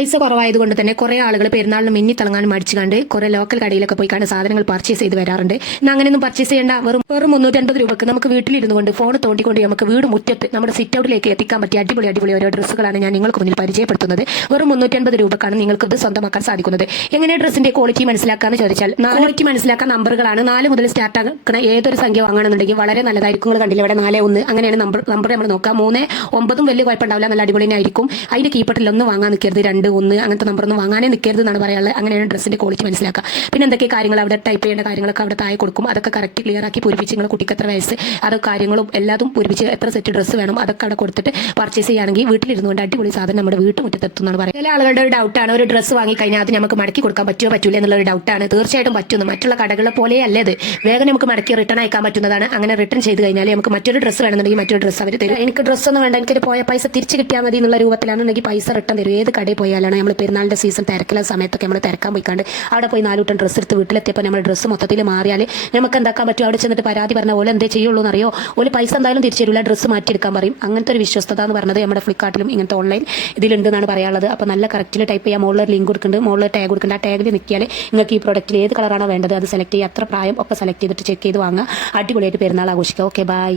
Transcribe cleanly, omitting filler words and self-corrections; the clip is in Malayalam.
പൈസ കുറവായതുകൊണ്ട് തന്നെ കുറെ ആളുകൾ പെരുന്നാളിന് മിന്നി തിളങ്ങാൻ മടിച്ചു കണ്ട് കുറെ ലോക്കൽ കടയിലൊക്കെ പോയി കണ്ട് സാധനങ്ങൾ പർച്ചേസ് ചെയ്ത് വരാറുണ്ട്. ഇന്ന് അങ്ങനെയൊന്നും പർച്ചേസ് ചെയ്യേണ്ട, വെറും 350 രൂപക്ക് നമുക്ക് വീട്ടിലിരുന്നു കൊണ്ട് ഫോൺ തോണ്ടിക്കൊണ്ട് നമുക്ക് വീട് മുറ്റത്ത് നമ്മുടെ സിറ്റ് ഔട്ടിലേക്ക് എത്തിക്കാൻ പറ്റിയ അടിപൊളി അടിപൊളി ഓരോ ഡ്രസ്സുകളാണ് ഞാൻ നിങ്ങൾക്ക് മുന്നിൽ പരിചയപ്പെടുത്തുന്നത്. വെറും 350 രൂപക്കാണ് നിങ്ങൾക്ക് ഇത് സ്വന്തമാക്കാൻ സാധിക്കുന്നത്. എങ്ങനെ ഡ്രസ്സിന്റെ ക്വാളിറ്റി മനസ്സിലാക്കാന്ന് ചോദിച്ചാൽ, ക്വാളിറ്റി മനസ്സിലാക്കാൻ നമ്പറുകളാണ് 4 മുതൽ സ്റ്റാർട്ട് ആക്കുന്ന ഏതൊരു സംഖ്യ വാങ്ങുകയാണെന്നുണ്ടെങ്കിൽ വളരെ നല്ലതായിരിക്കും. നിങ്ങൾ കണ്ടില്ല ഇവിടെ 41 അങ്ങനെയാണ് നമ്പർ നമ്മൾ നോക്കാം. 3, 9 വലിയ കുഴപ്പമുണ്ടാവില്ല, നല്ല അടിപൊളി ആയിരിക്കും. അതിന്റെ കീപ്പട്ടിൽ ഒന്നും വാങ്ങാൻ നിൽക്കരുത്, 2, 1 അങ്ങനത്തെ നമ്പറൊന്നും വാങ്ങാനേ നിൽക്കരുത് എന്നാണ് പറയാനുള്ളത്. അങ്ങനെയാണ് ഡ്രസ്സിന്റെ ക്വാളിറ്റി മനസ്സിലാക്കുക. പിന്നെ എന്തൊക്കെ കാര്യങ്ങൾ അവിടെ ടൈപ്പ് ചെയ്യേണ്ട കാര്യങ്ങളൊക്കെ അവിടെ താഴെ കൊടുക്കും. അതൊക്കെ കറക്റ്റ് ക്ലിയർ ആക്കി പൂരിപ്പിച്ച് നിങ്ങൾ കുട്ടിക്ക് എത്ര വയസ്സ് അത് കാര്യങ്ങളും എല്ലാതും പൂരിപ്പിച്ച് എത്ര സെറ്റ് ഡ്രസ്സ് വേണം അതൊക്കെ അവിടെ കൊടുത്തിട്ട് പർച്ചേസ് ചെയ്യുകയാണെങ്കിൽ വീട്ടിലിരുന്നുകൊണ്ട് അടിപൊളി സാധനം നമ്മുടെ വീട്ടുമുറ്റത്തെത്തും എന്നാണ് പറയുന്നത്. ചില ആളുകളുടെ ഒരു ഡൗട്ടാണ്, ഒരു ഡ്രസ്സ് വാങ്ങി കഴിഞ്ഞാൽ അത് നമുക്ക് മടക്കി കൊടുക്കാൻ പറ്റുമോ പറ്റൂല എന്നുള്ളൊരു ഡൗട്ടാണ്. തീർച്ചയായിട്ടും പറ്റുന്നു. മറ്റുള്ള കടകളെ പോലെയല്ലേ ഇത്. വേഗം നമുക്ക് മടക്കി റിട്ടേൺ അയക്കാൻ പറ്റുന്നതാണ്. അങ്ങനെ റിട്ടേൺ ചെയ്ത് കഴിഞ്ഞാൽ നമുക്ക് മറ്റൊരു ഡ്രസ്സ് വേണമെന്നുണ്ടെങ്കിൽ മറ്റൊരു ഡ്രസ്സ് അവർ തരും. എനിക്ക് ഡ്രസ്സൊന്നും വേണ്ട, എനിക്കൊരു പോയ പൈസ തിരിച്ച് കിട്ടിയാൽ മതി എന്നുള്ള രൂപത്തിലാണെന്നുണ്ടെങ്കിൽ പൈസ റിട്ടേൺ തരും. ഏത് കടയിൽ പോയാലാണ് നമ്മൾ പെരുന്നാളിന്റെ സീസൺ തിരക്കുള്ള സമയത്തൊക്കെ നമ്മൾ തിരക്കാൻ പോയിക്കാണ്ട് അവിടെ പോയി 4 കൂട്ടം ഡ്രസ്സ് എടുത്ത് വീട്ടിലെത്തിയപ്പോൾ നമ്മൾ ഡ്രസ്സ് മൊത്തത്തിൽ മാറിയാൽ നമുക്ക് എന്താക്കാൻ പറ്റും? അവിടെ ചെന്നിട്ട് പരാതി പറഞ്ഞ പോലെ എന്തേ ചെയ്യുള്ളൂ എന്നറിയോ? ഒരു പൈസ എന്തായാലും തിരിച്ചു തരില്ല, ഡ്രസ്സ് മാറ്റിയെടുക്കാൻ പറയും. അങ്ങനത്തെ ഒരു വിശ്വസ്തത എന്ന് പറഞ്ഞത് നമ്മുടെ ഫ്ലിപ്കാർട്ടിലും ഇങ്ങനത്തെ ഓൺലൈൻ ഇതിലുണ്ടെന്നാണ് പറയാനുള്ളത്. അപ്പോൾ നല്ല കറക്റ്റിൽ ടൈപ്പ് ചെയ്യാൻ മുകളിൽ ലിങ്ക് കൊടുക്കുന്നുണ്ട്, മുകളിൽ ടാഗ് കൊടുക്കുന്നുണ്ട്. ആ ടാഗിൽ നിൽക്കിയാൽ നിങ്ങൾക്ക് ഈ പ്രൊഡക്റ്റിൽ ഏത് കളറാണോ വേണ്ടത് അത് സെലക്ട് ചെയ്യുക. അത്ര പ്രായം ഒക്കെ സെലക്ട് ചെയ്തിട്ട് ചെക്ക് ചെയ്ത് വാങ്ങുക. അടിപൊളിയായിട്ട് പെരുന്നാൾ ആഘോഷിക്കുക. Okay, by.